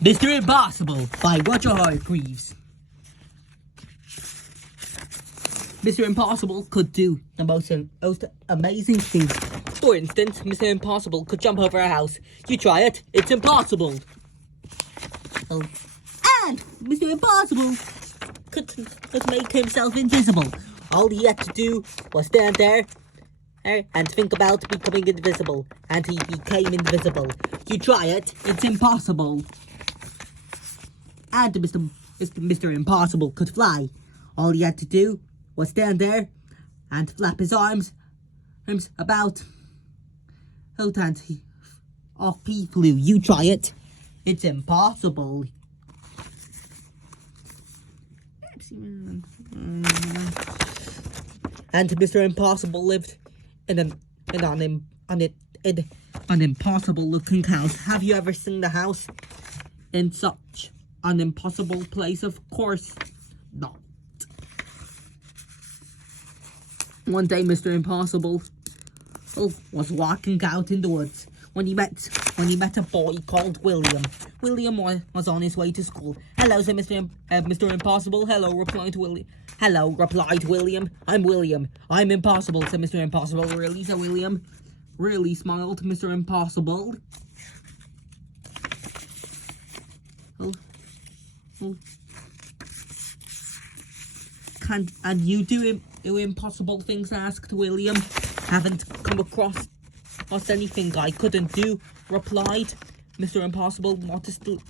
Mr. Impossible by Roger Hargreaves. Mr. Impossible could do the most amazing things. For instance, Mr. Impossible could jump over a house. You try it, it's impossible. Oh. And Mr. Impossible could make himself invisible. All he had to do was stand there and think about becoming invisible. And he became invisible. You try it, it's impossible. And Mr. Impossible could fly. All he had to do was stand there and flap his arms about. And off he flew. You try it, it's impossible. And Mr. Impossible lived in an impossible looking house. Have you ever seen the house in such an impossible place? Of course not. One day Mr. Impossible was walking out in the woods when he met a boy called William. William was on his way to school. "Hello," said Mr. Impossible. "Hello," replied William. "Hello," replied William. "I'm William. I'm impossible," said Mr. Impossible. "Really?" said William. "Really?" smiled Mr. Impossible. And you do impossible things?" asked William. "Haven't come across anything I couldn't do," replied Mr. Impossible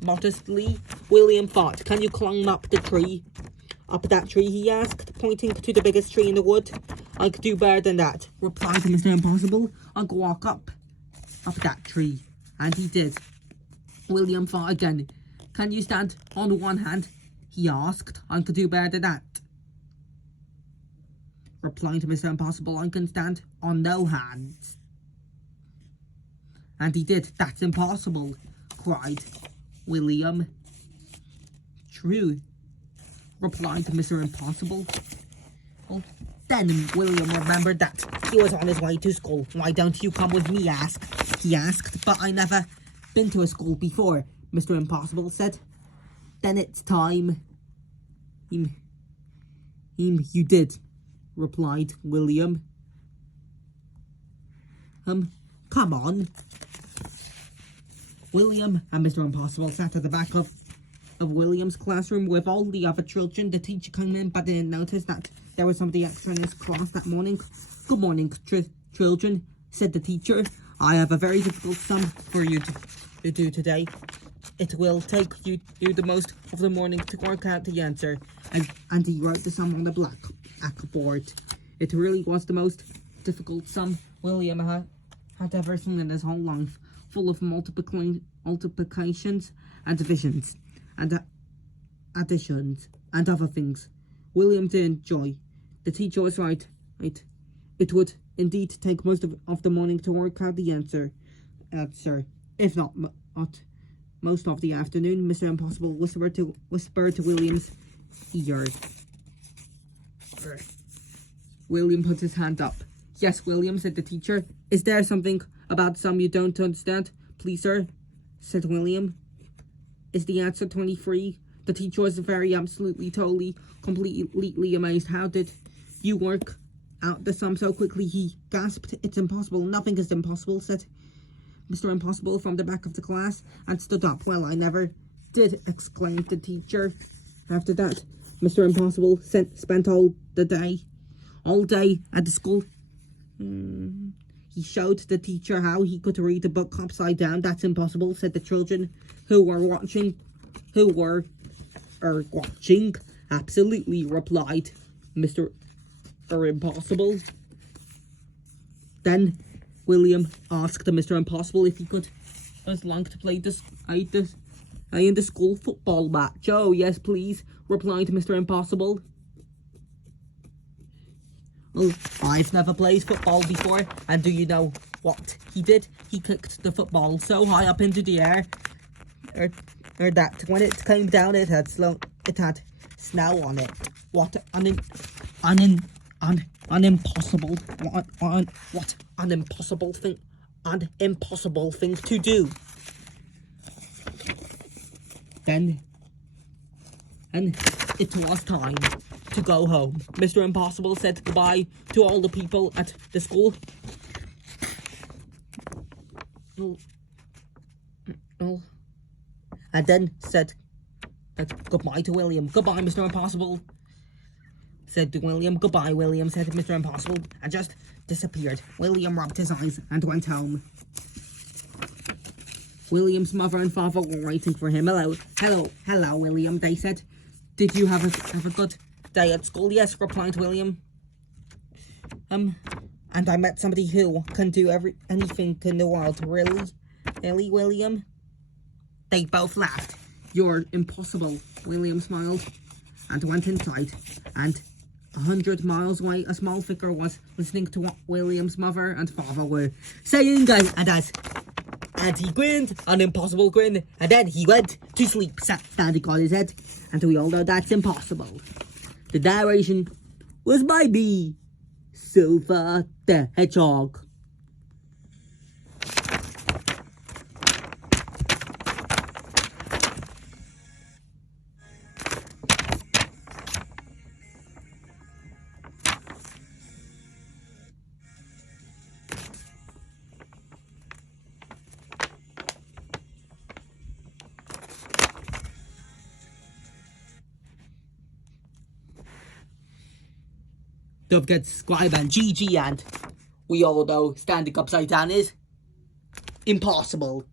modestly. William thought. "Can you climb up the tree? Up that tree?" he asked, pointing to the biggest tree in the wood. "I could do better than that," replied Mr. Impossible. "I could walk up that tree." And he did. William thought again. "Can you stand on one hand?" he asked. "I could do better than that," replied Mr. Impossible. "I can stand on no hands." And he did. "That's impossible," cried William. "True," replied Mr. Impossible. Well, then William remembered that he was on his way to school. "Why don't you come with me?" he asked. "But I never been to a school before," Mr. Impossible said. "Then it's time." You did," replied William. Come on." William and Mr. Impossible sat at the back of William's classroom with all the other children. The teacher came in but didn't notice that there was somebody extra in his class that morning. "Good morning, children," said the teacher. "I have a very difficult sum for you to do today. It will take you the most of the morning to work out the answer." And he wrote the sum on the blackboard. It really was the most difficult sum William had ever seen in his whole life, full of multiplications and divisions and additions and other things William did enjoy. The teacher was right. It would indeed take most of the morning to work out the answer, if not most of the afternoon. Mr. Impossible whispered to William's ear. William put his hand up. "Yes, William," said the teacher. "Is there something about some you don't understand?" "Please, sir," said William. "Is the answer 23? The teacher was very absolutely, totally, completely amazed. "How did you work out the sum so quickly?" he gasped. "It's impossible." "Nothing is impossible," said Mr. Impossible from the back of the class, and stood up. "Well, I never did," exclaimed the teacher. After that, Mr. Impossible spent all day at the school. He showed the teacher how he could read a book upside down. "That's impossible," said the children who were watching. "Absolutely," replied Mr. Impossible. Then William asked Mr. Impossible if he could long to play in the school football match. "Oh, yes, please," replied Mr. Impossible. "Oh, I've never played football before." And do you know what he did? He kicked the football so high up into the air that when it came down, it had snow on it. What an impossible thing to do. Then, and it was time to go home. Mr. Impossible said goodbye to all the people at the school. And then said goodbye to William. Goodbye, Mr. Impossible. Said to William. Goodbye, William, said to Mr. Impossible, and just disappeared. William rubbed his eyes and went home. William's mother and father were waiting for him. Hello, William, they said. Did you have a good day at school? Yes, replied William. And I met somebody who can do anything in the world. Really, William? They both laughed. You're impossible, William smiled, and went inside. And 100 miles away, a small figure was listening to what William's mother and father were saying, and he grinned, an impossible grin, and then he went to sleep, standing on his head, and we all know that's impossible. The narration was by me, Silver the Hedgehog. Don't forget to subscribe and GG, and we all know standing upside down is impossible.